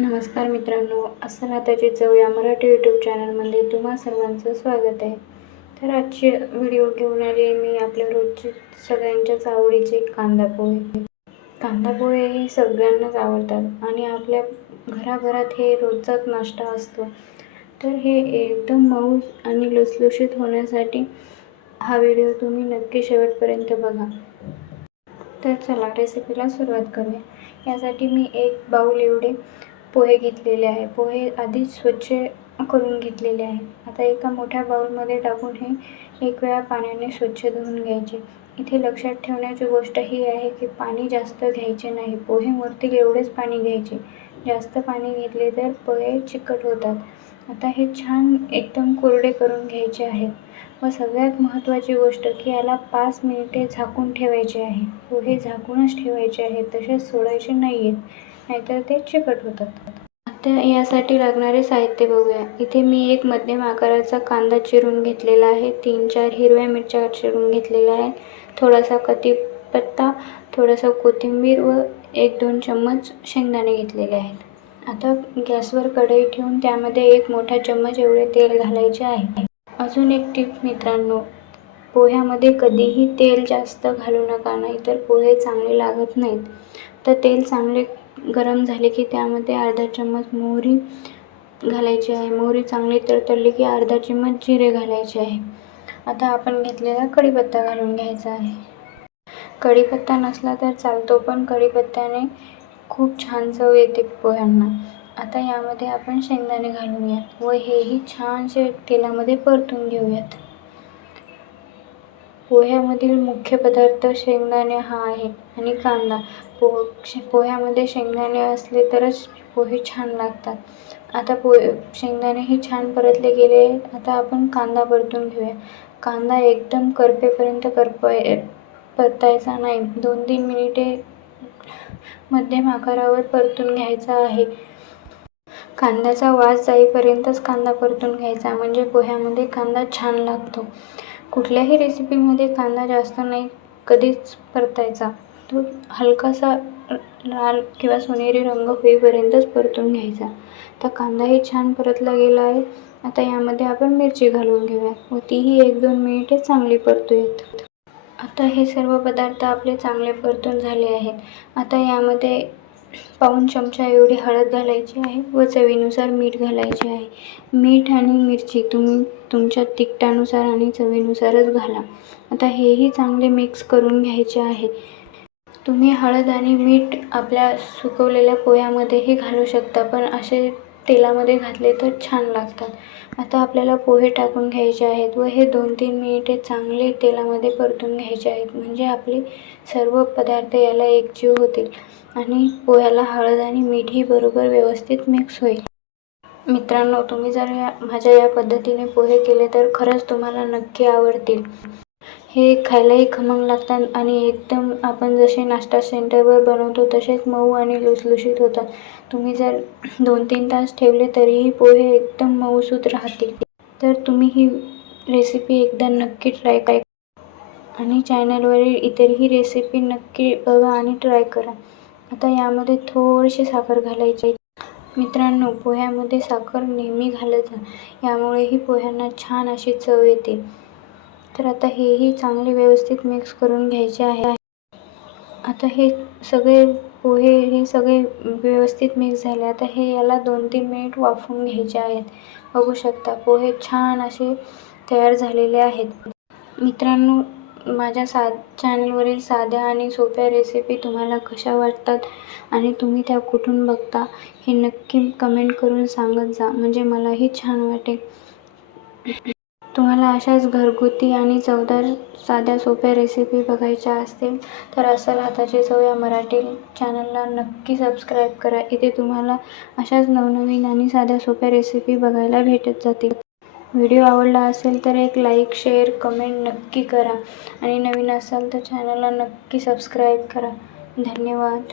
नमस्कार मित्रांनो, अस्सलाताची चव या मराठी यूट्यूब चॅनलमध्ये तुम्हा सर्वांचं स्वागत आहे. तर आजची व्हिडिओ घेऊन आली मी आपल्या रोजचे सगळ्यांच्याच आवडीचे कांदा पोहे. कांदा पोहे हे सगळ्यांनाच आवडतात आणि आपल्या घराघरात हे रोजचाच नाश्ता असतो. तर हे एकदम मऊ आणि लुसलुशीत होण्यासाठी हा व्हिडिओ तुम्ही नक्की शेवटपर्यंत बघा. तर चला रेसिपीला सुरुवात करूया. यासाठी मी 1 बाउल एवढे पोहे घेतलेले आहे. पोहे आधीच स्वच्छ करून घेतलेले आहे. आता एका मोठ्या बाउलमध्ये टाकून हे 1 वेळा पाण्याने स्वच्छ धुवून घ्यायचे. इथे लक्षात ठेवण्याची गोष्ट ही आहे की पाणी जास्त घ्यायचे नाही. पोहे मुरतील एवढेच पाणी घ्यायचे. जास्त पाणी घेतले तर पोहे चिकट होतात. आता हे छान एकदम कोरडे करून घ्यायचे आहेत. व सगळ्यात महत्त्वाची गोष्ट की याला 5 मिनिटे झाकून ठेवायचे आहे. पोहे झाकूनच ठेवायचे आहेत, तसेच सोडायचे नाही आहेत, नाहीतर ते चिकट होतात. आता यासाठी लागणारे साहित्य बघूया. इथे मी 1 मध्यम आकाराचा कांदा चिरून घेतलेला आहे. 3-4 हिरव्या मिरच्या चिरून घेतलेल्या आहेत. थोडासा कढीपत्ता, थोडासा कोथिंबीर व 1-2 चम्मच शेंगदाणे घेतलेले आहेत. आता गॅसवर कढई ठेवून त्यामध्ये 1 मोठा चम्मच एवढे तेल घालायचे आहे. अजून एक टिप मित्रांनो, पोह्यामध्ये कधीही तेल जास्त घालू नका, नाहीतर पोहे चांगले लागत नाहीत. तर तेल चांगले गरम झाले की त्यामध्ये अर्धा चम्मच मोहरी घालायची आहे. मोहरी चांगली तडतडली की अर्धा चम्मच जिरे घालायचे आहे. आता आपण घेतलेला कढीपत्ता घालून घ्यायचा आहे. कढीपत्ता नसला तर चालतो, पण कढीपत्त्याने खूप छान चव येते पोह्यांना. आता यामध्ये आपण शेंगदाणे घालूयात व हेही छानसे तेलामध्ये परतून घेऊयात. पोह्यामधील मुख्य पदार्थ शेंगदाणे हा आहे आणि कांदा. पोह्यामध्ये शेंगदाणे असले तरच पोहे छान लागतात. आता शेंगदाणेही छान परतले गेले. आता आपण कांदा परतून घेऊया. कांदा एकदम करपेपर्यंत परतायचा नाही. 2-3 मिनिटे मध्यम आकारावर परतून घ्यायचा आहे. कांद्याचा वास जाईपर्यंतच कांदा परतून घ्यायचा, म्हणजे पोह्यामध्ये कांदा छान लागतो. कुठल्याही रेसिपीमध्ये कांदा जास्त नाही कधीच परतायचा. तो हलकासा लाल किंवा सोनेरी रंग होईपर्यंतच परतून घ्यायचा. आता कांदाही छान परतला गेला आहे. आता यामध्ये आपण मिरची घालून घेऊया व तीही 1-2 मिनिटे चांगली परतूयात. आता हे सर्व पदार्थ आपले चांगले परतून झाले आहेत. आता यामध्ये पाऊण चमचा एवढी हळद घालायची आहे व चवीनुसार मीठ घालायचे आहे. मीठ आणि मिरची तुम्ही तुमच्या तिखटानुसार आणि चवीनुसारच घाला. आता हेही चांगले मिक्स करून घ्यायचे आहे. तुम्ही हळद आणि मीठ आपल्या सुकवलेल्या पोह्यामध्येही घालू शकता, पण असे तेलामध्ये घातले तर छान लागतात. आता आपल्याला पोहे टाकून घ्यायचे आहेत व हे 2-3 मिनिटे चांगले तेलामध्ये परतून घ्यायचे आहेत, म्हणजे आपले सर्व पदार्थ याला एकजीव होतील आणि पोह्याला हळद आणि मीठही बरोबर व्यवस्थित मिक्स होईल. मित्रांनो, तुम्ही जर माझ्या या पद्धतीने पोहे केले तर खरंच तुम्हाला नक्की आवडतील. हे खायलाही खमंग लागतात आणि एकदम आपण जसे नाश्ता सेंटरवर बनवतो तसेच मऊ आणि लुसलुशीत होतात. तुम्ही जर 2-3 तास ठेवले तरीही पोहे एकदम मऊसूत राहतील. तर तुम्ही ही रेसिपी एकदा नक्की ट्राय करा आणि चॅनलवरील इतरही रेसिपी नक्की बघा आणि ट्राय करा. आता यामध्ये थोडीशी साखर घालायची. मित्रांनो, पोह्यामध्ये साखर नेहमी घालत जा, यामुळेही पोह्यांना छान अशी चव येते. तर आता हेही चांगले व्यवस्थित मिक्स करून घ्यायचे आहे. आता हे सगळे व्यवस्थित मिक्स झाले. आता याला 2-3 मिनिट वाफवून घ्यायचे आहेत. बघू शकता पोहे छान असे तयार झालेले आहेत. मित्रांनो, माझ्या चॅनलवरील साध्या आणि सोप्या रेसिपी तुम्हाला कशा वाटतात आणि तुम्ही त्या कुठून बघता हे नक्की कमेंट करून सांगत जा, म्हणजे मलाही छान वाटेल. तुम्हाला अशाच घरगुती आणि चवदार साध्या सोप्या रेसिपी बघायच्या असतील तर अस्सल हाताची चव या मराठी चॅनलला नक्की सबस्क्राईब करा. इथे तुम्हाला अशाच नवनवीन आणि साध्या सोप्या रेसिपी बघायला भेटत जातील. व्हिडिओ आवडला असेल तर एक लाईक, शेअर, कमेंट नक्की करा आणि नवीन असाल तर चॅनलला नक्की सबस्क्राईब करा. धन्यवाद.